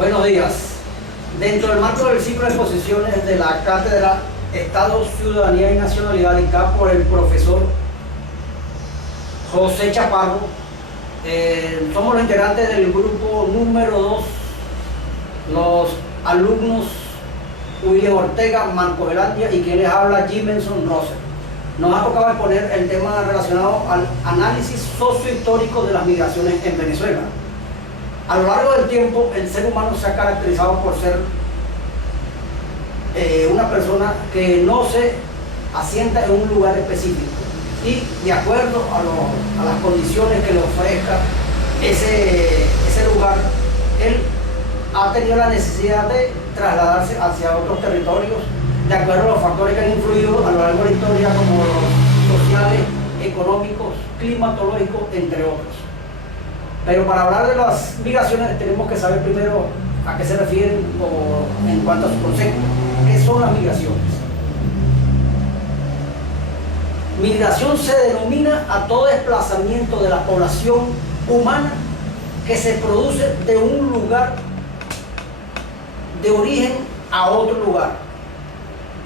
Buenos días. Dentro del marco del ciclo de exposiciones de la Cátedra Estado, Ciudadanía y Nacionalidad, dictada por el profesor José Chaparro, somos los integrantes del grupo número 2, los alumnos William Ortega, Marco Velandia y quien les habla, Jimenson Rosser. Nos ha tocado exponer el tema relacionado al análisis sociohistórico de las migraciones en Venezuela. A lo largo del tiempo, el ser humano se ha caracterizado por ser una persona que no se asienta en un lugar específico y de acuerdo a las condiciones que le ofrezca ese lugar, él ha tenido la necesidad de trasladarse hacia otros territorios de acuerdo a los factores que han influido a lo largo de la historia, como los sociales, económicos, climatológicos, entre otros. Pero para hablar de las migraciones tenemos que saber primero a qué se refieren o en cuanto a su concepto. ¿Qué son las migraciones? Migración se denomina a todo desplazamiento de la población humana que se produce de un lugar de origen a otro lugar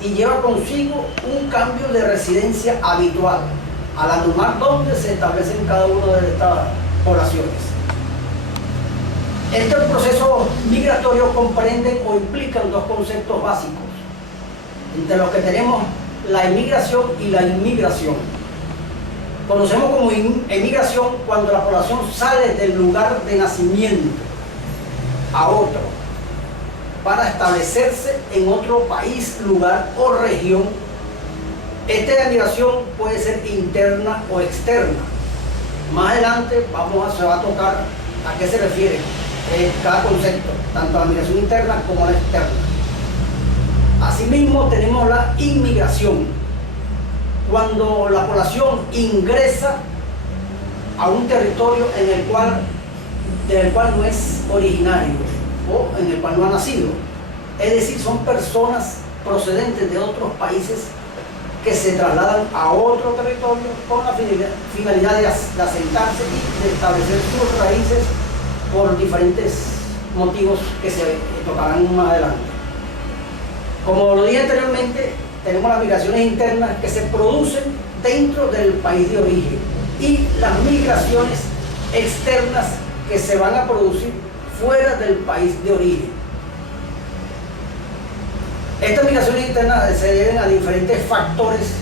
y lleva consigo un cambio de residencia habitual al lugar donde se establecen cada una de estas poblaciones. Este proceso migratorio comprende o implican dos conceptos básicos, entre los que tenemos la emigración y la inmigración. Conocemos como emigración cuando la población sale del lugar de nacimiento a otro para establecerse en otro país, lugar o región. Esta emigración puede ser interna o externa. Más adelante se va a tocar a qué se refiere cada concepto, tanto la migración interna como la externa. Asimismo tenemos la inmigración, cuando la población ingresa a un territorio del cual no es originario o en el cual no ha nacido. Es decir, son personas procedentes de otros países que se trasladan a otro territorio con la finalidad de asentarse y de establecer sus raíces por diferentes motivos que se tocarán más adelante. Como lo dije anteriormente, tenemos las migraciones internas que se producen dentro del país de origen y las migraciones externas que se van a producir fuera del país de origen. Estas migraciones internas se deben a diferentes factores,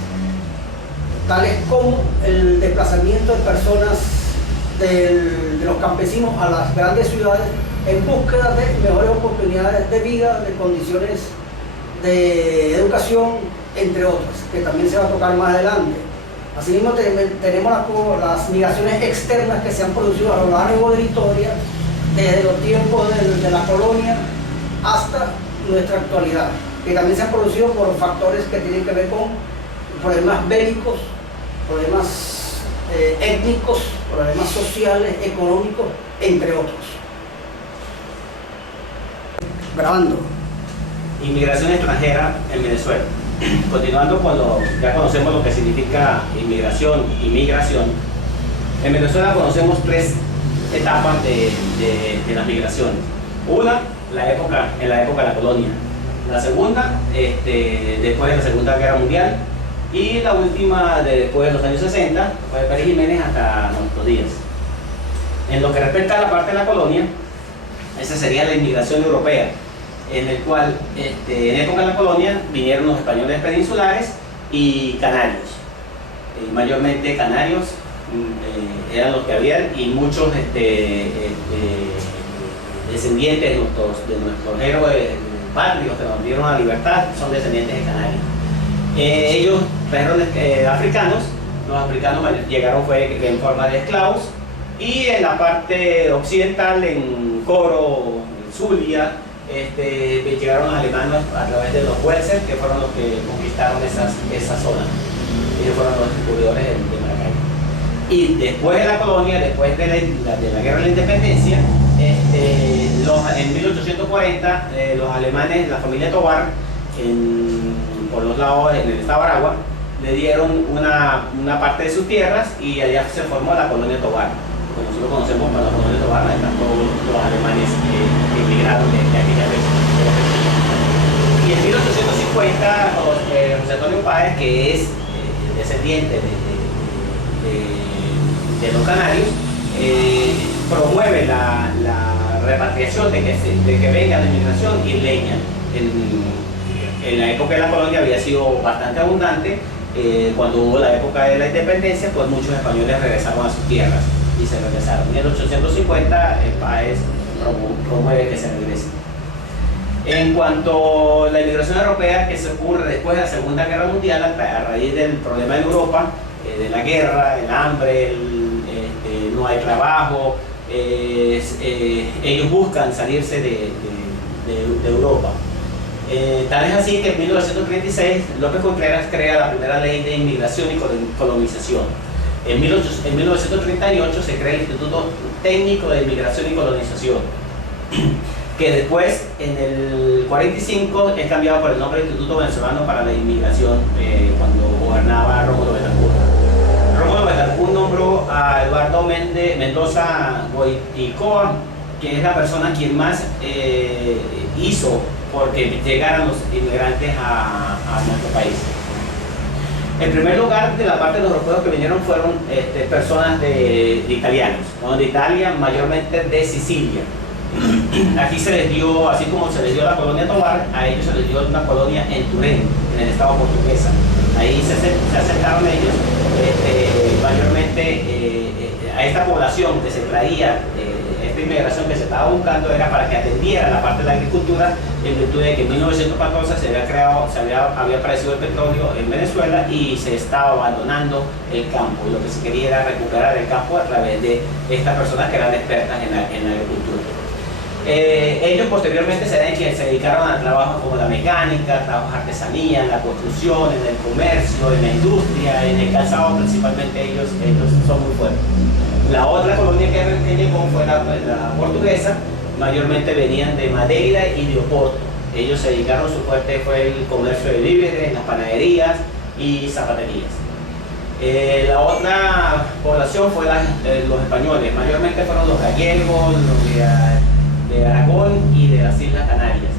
tales como el desplazamiento de personas de los campesinos a las grandes ciudades en búsqueda de mejores oportunidades de vida, de condiciones de educación, entre otras, que también se va a tocar más adelante. Asimismo tenemos las migraciones externas que se han producido a lo largo de la historia, desde los tiempos de la colonia hasta nuestra actualidad, que también se han producido por factores que tienen que ver con problemas bélicos, problemas étnicos, problemas sociales, económicos, entre otros. Grabando. Inmigración extranjera en Venezuela. Continuando ya conocemos lo que significa inmigración y migración. En Venezuela conocemos tres etapas de las migraciones. Una, en la época de la colonia. La segunda, después de la Segunda Guerra Mundial. Y la última, después de los años 60, fue de Pérez Jiménez hasta nuestros días. En lo que respecta a la parte de la colonia, esa sería la inmigración europea, en el cual en época de la colonia vinieron los españoles peninsulares y canarios. Mayormente canarios eran los que habían, y muchos descendientes de nuestros héroes patrios que nos dieron la libertad son descendientes de canarios. Ellos trajeron africanos. Los africanos llegaron en forma de esclavos, y en la parte occidental, en Coro, en Zulia, llegaron los alemanes a través de los Welser, que fueron los que conquistaron esa zona. Ellos fueron los descubridores de Maracay. Y después de la colonia, después de la guerra de la independencia, en 1840, los alemanes, la familia Tovar, por los lados, en el estado de Aragua, le dieron una parte de sus tierras, y allá se formó la colonia Tovar. Nosotros conocemos para la colonia Tovar, están todos los alemanes que emigraron de Páez, que es descendiente de los canarios, promueve la repatriación de que venga la inmigración isleña. En la época de la colonia había sido bastante abundante. Cuando hubo la época de la independencia, pues muchos españoles regresaron a sus tierras y se regresaron. En el 1850 el Páez promueve que se regrese. En cuanto a la inmigración europea, que se ocurre después de la Segunda Guerra Mundial, a raíz del problema en Europa, de la guerra, el hambre, no hay trabajo, ellos buscan salirse de Europa. Tal es así que en 1936 López Contreras crea la primera ley de inmigración y colonización. En 1938 se crea el Instituto Técnico de Inmigración y Colonización, que después, en el 45, es cambiado por el nombre de Instituto Venezolano para la Inmigración, cuando gobernaba Rómulo Betancourt. Rómulo Betancourt nombró a Eduardo Mendoza Goiticoa, que es la persona quien más hizo porque llegaran los inmigrantes a nuestro país. En primer lugar, de la parte de los europeos que vinieron fueron personas de italianos, ¿no? De Italia, mayormente de Sicilia. Aquí se les dio, así como se les dio la colonia Tovar, a ellos se les dio una colonia en Turén, en el estado portuguesa. Ahí se acercaron ellos, mayormente a esta población que se traía, esta inmigración que se estaba buscando era para que atendiera la parte de la agricultura, en virtud de que en 1914 había aparecido el petróleo en Venezuela y se estaba abandonando el campo, y lo que se quería era recuperar el campo a través de estas personas que eran expertas en la agricultura. Ellos posteriormente se dedicaron a trabajos como la mecánica, trabajos de artesanía, en la construcción, en el comercio, en la industria, en el calzado. Principalmente ellos son muy fuertes. La otra colonia que llegó fue la portuguesa. Mayormente venían de Madeira y de Oporto. Ellos se dedicaron, su fuerte fue el comercio de víveres, las panaderías y zapaterías. La otra población fue los españoles. Mayormente fueron los gallegos, los de Aragón y de las Islas Canarias.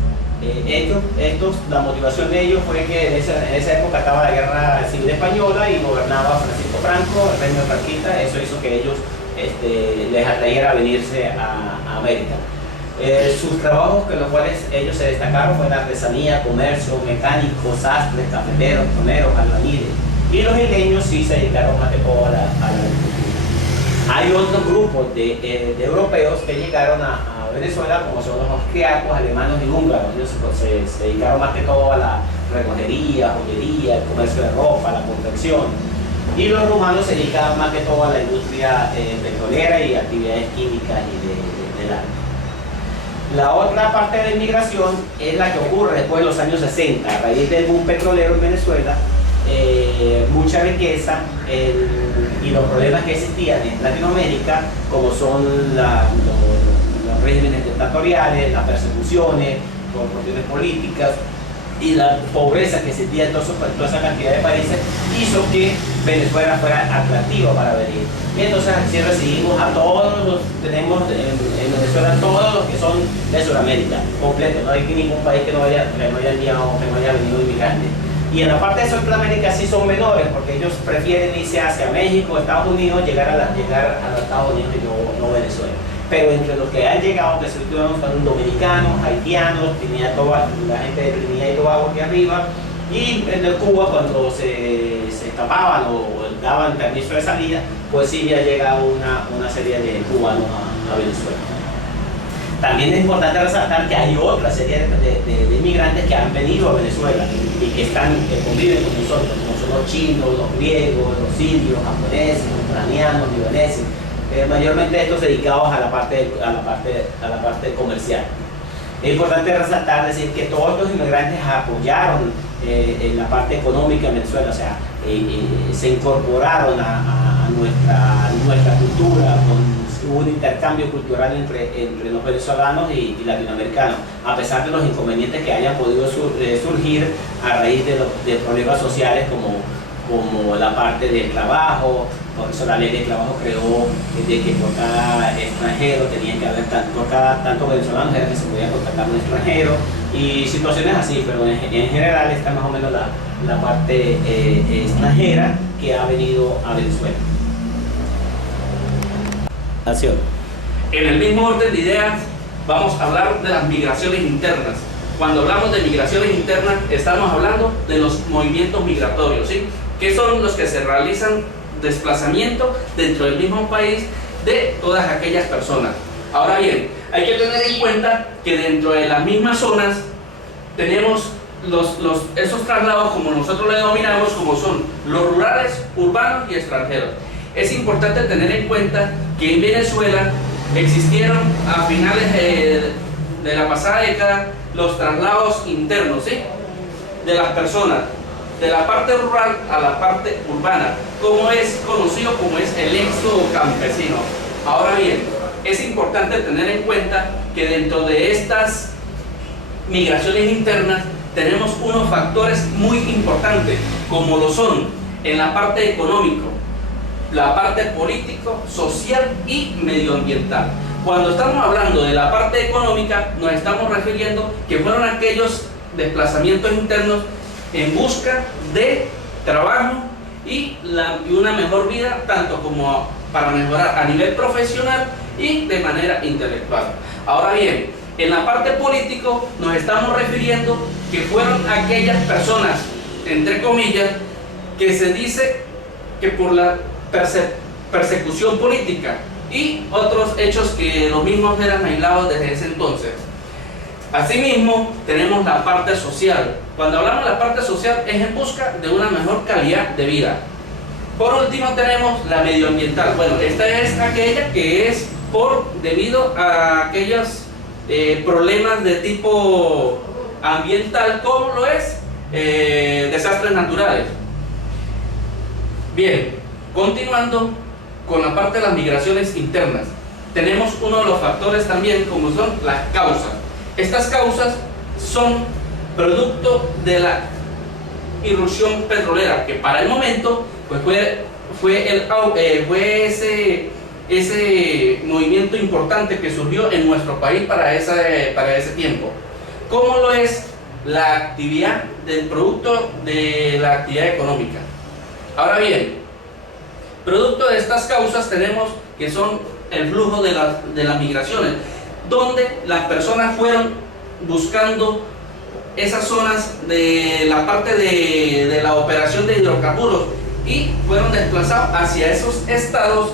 La motivación de ellos fue que en esa época estaba la guerra civil española y gobernaba Francisco Franco, el reino franquista. Eso hizo que ellos les atrayera a venirse a América. Sus trabajos con los cuales ellos se destacaron fue la artesanía, comercio, mecánicos, sastres, cafeteros, toneros, albañiles. Y los isleños sí se dedicaron más que todo a la agricultura. Hay otros grupos de europeos que llegaron a Venezuela, como son los austriacos, alemanes y húngaros. Ellos se dedicaron más que todo a la relojería, joyería, el comercio de ropa, la confección. Y los rumanos se dedicaban más que todo a la industria petrolera y actividades químicas y del arte. La otra parte de la inmigración es la que ocurre después de los años 60, a raíz del boom petrolero en Venezuela. Mucha riqueza y los problemas que existían en Latinoamérica, como son los regímenes dictatoriales, las persecuciones por cuestiones políticas y la pobreza que existía en toda esa cantidad de países, hizo que Venezuela fuera atractiva para venir. Y entonces así recibimos a todos tenemos en Venezuela todos los que son de Sudamérica, completo. No hay ningún país que no haya venido inmigrantes. Y en la parte de Centroamérica sí son menores, porque ellos prefieren irse hacia México, Estados Unidos, llegar a los Estados Unidos y no Venezuela. Pero entre los que han llegado, que son dominicanos, haitianos, la gente de Trinidad y Tobago aquí arriba, y el de Cuba, cuando se escapaban o daban permiso de salida, pues sí ya ha llegado una serie de cubanos a Venezuela. También es importante resaltar que hay otra serie de inmigrantes que han venido a Venezuela y que conviven con nosotros, como son los chinos, los griegos, los sirios, japoneses, ucranianos, libaneses, mayormente estos dedicados a la parte comercial. Es importante resaltar, decir que todos estos inmigrantes apoyaron en la parte económica en Venezuela, o sea, se incorporaron a nuestra cultura, hubo un intercambio cultural entre los venezolanos y latinoamericanos, a pesar de los inconvenientes que hayan podido surgir a raíz de problemas sociales como la parte del trabajo. Por eso la ley del trabajo creó de que por cada extranjero tenía que haber tantos venezolanos era que se podía contratar un extranjero, y situaciones así, pero en general está más o menos la parte extranjera que ha venido a Venezuela. Acción. En el mismo orden de ideas, vamos a hablar de las migraciones internas. Cuando hablamos de migraciones internas, estamos hablando de los movimientos migratorios, ¿sí? Que son los que se realizan desplazamiento dentro del mismo país de todas aquellas personas. Ahora bien, hay que tener en cuenta que dentro de las mismas zonas tenemos esos traslados, como nosotros le denominamos, como son los rurales, urbanos y extranjeros. Es importante tener en cuenta que en Venezuela existieron a finales de la pasada década los traslados internos, ¿sí? De las personas de la parte rural a la parte urbana, como es conocido como es el éxodo campesino. Ahora bien, es importante tener en cuenta que dentro de estas migraciones internas tenemos unos factores muy importantes, como lo son en la parte económico, la parte político, social y medioambiental. Cuando estamos hablando de la parte económica, nos estamos refiriendo que fueron aquellos desplazamientos internos en busca de trabajo y una mejor vida, tanto como para mejorar a nivel profesional y de manera intelectual. Ahora bien, en la parte político nos estamos refiriendo que fueron aquellas personas, entre comillas, que se dice que por la persecución política y otros hechos que los mismos eran aislados desde ese entonces. Asimismo, tenemos la parte social. Cuando hablamos de la parte social es en busca de una mejor calidad de vida. Por último tenemos la medioambiental. Bueno, esta es aquella que es debido a aquellos problemas de tipo ambiental, como lo es desastres naturales. Bien, continuando con la parte de las migraciones internas, tenemos uno de los factores también, como son las causas. Estas causas son producto de la irrupción petrolera, que para el momento pues fue ese movimiento importante que surgió en nuestro país para ese tiempo, como lo es la actividad del producto de la actividad económica. Ahora bien, producto de estas causas tenemos que son el flujo de las migraciones, donde las personas fueron buscando esas zonas de la parte de la operación de hidrocarburos y fueron desplazados hacia esos estados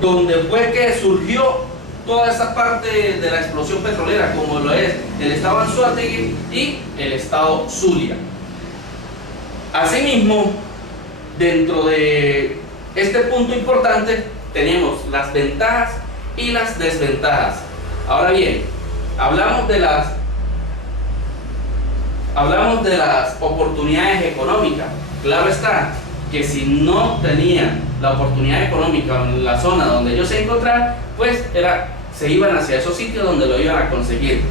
donde fue que surgió toda esa parte de la explosión petrolera, como lo es el estado Anzoátegui y el estado Zulia. Asimismo, dentro de este punto importante tenemos las ventajas y las desventajas. Ahora bien, hablamos de las oportunidades económicas. Claro está que si no tenían la oportunidad económica en la zona donde ellos se encontraban, pues se iban hacia esos sitios donde lo iban a conseguir.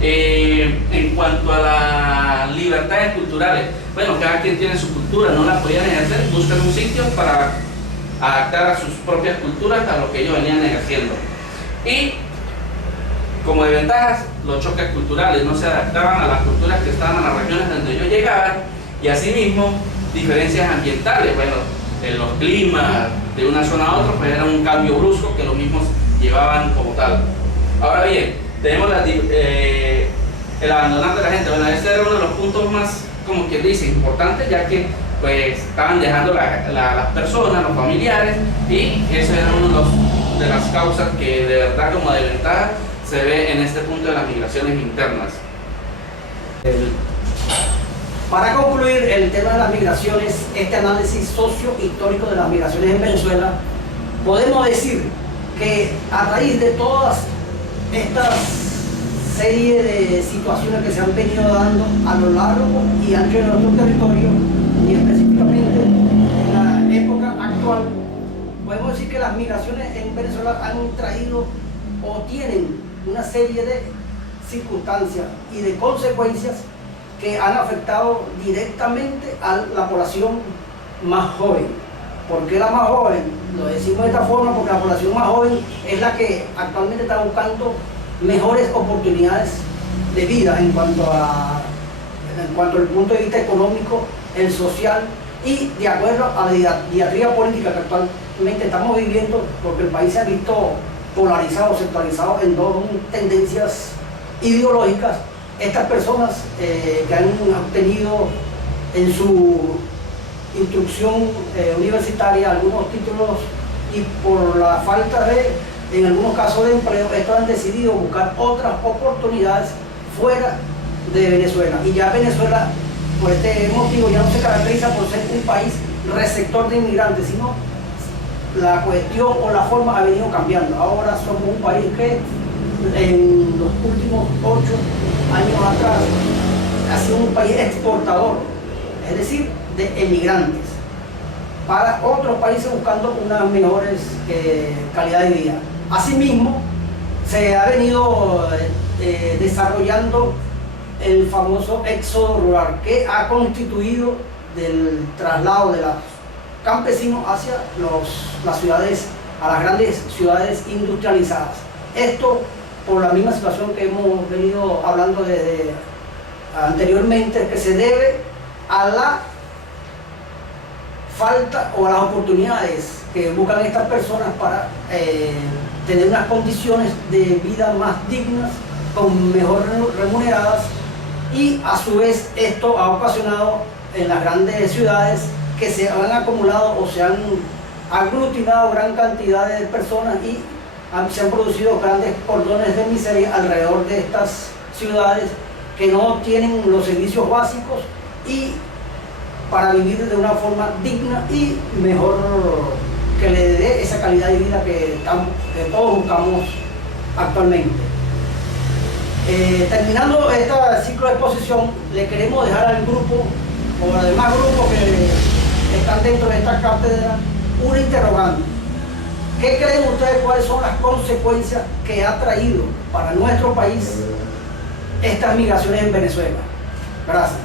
En cuanto a las libertades culturales, bueno, cada quien tiene su cultura, no la podían ejercer, buscan un sitio para adaptar a sus propias culturas a lo que ellos venían ejerciendo. Y como desventajas, los choques culturales, no se adaptaban a las culturas que estaban en las regiones donde ellos llegaban, y asimismo diferencias ambientales. Bueno, los climas de una zona a otra pues era un cambio brusco que los mismos llevaban como tal. Ahora bien, tenemos el abandonar de la gente. Bueno, este era uno de los puntos más, como quien dice, importantes, ya que pues estaban dejando las personas, los familiares, y ese era uno de las causas que de verdad como desventaja se ve en este punto de las migraciones internas. Para concluir el tema de las migraciones, este análisis socio-histórico de las migraciones en Venezuela, podemos decir que a raíz de todas estas serie de situaciones que se han venido dando a lo largo y ancho de nuestro territorio, y específicamente en la época actual, podemos decir que las migraciones en Venezuela han traído o tienen una serie de circunstancias y de consecuencias que han afectado directamente a la población más joven. ¿Por qué la más joven? Lo decimos de esta forma porque la población más joven es la que actualmente está buscando mejores oportunidades de vida en cuanto al punto de vista económico, el social y de acuerdo a la diatriba política que actualmente estamos viviendo, porque el país se ha visto polarizado, sectorizado en dos tendencias ideológicas. Estas personas que han obtenido en su instrucción universitaria algunos títulos y por la falta de, en algunos casos, de empleo, estos han decidido buscar otras oportunidades fuera de Venezuela. Y ya Venezuela, por este motivo, ya no se caracteriza por ser un país receptor de inmigrantes, sino la cuestión o la forma ha venido cambiando. Ahora somos un país que en los últimos 8 años atrás ha sido un país exportador, es decir, de emigrantes para otros países buscando unas mejores calidad de vida. Asimismo, se ha venido desarrollando el famoso éxodo rural, que ha constituido del traslado de los campesinos hacia las ciudades, a las grandes ciudades industrializadas. Esto por la misma situación que hemos venido hablando desde anteriormente, que se debe a la falta o a las oportunidades que buscan estas personas para tener unas condiciones de vida más dignas, con mejor remuneradas, y a su vez esto ha ocasionado en las grandes ciudades que se han acumulado o se han aglutinado gran cantidad de personas y se han producido grandes cordones de miseria alrededor de estas ciudades que no tienen los servicios básicos y para vivir de una forma digna y mejor, que le dé esa calidad de vida que todos buscamos actualmente. Terminando este ciclo de exposición, le queremos dejar al grupo o a los demás grupos que están dentro de esta cátedra una interrogante. ¿Qué creen ustedes cuáles son las consecuencias que ha traído para nuestro país estas migraciones en Venezuela? Gracias.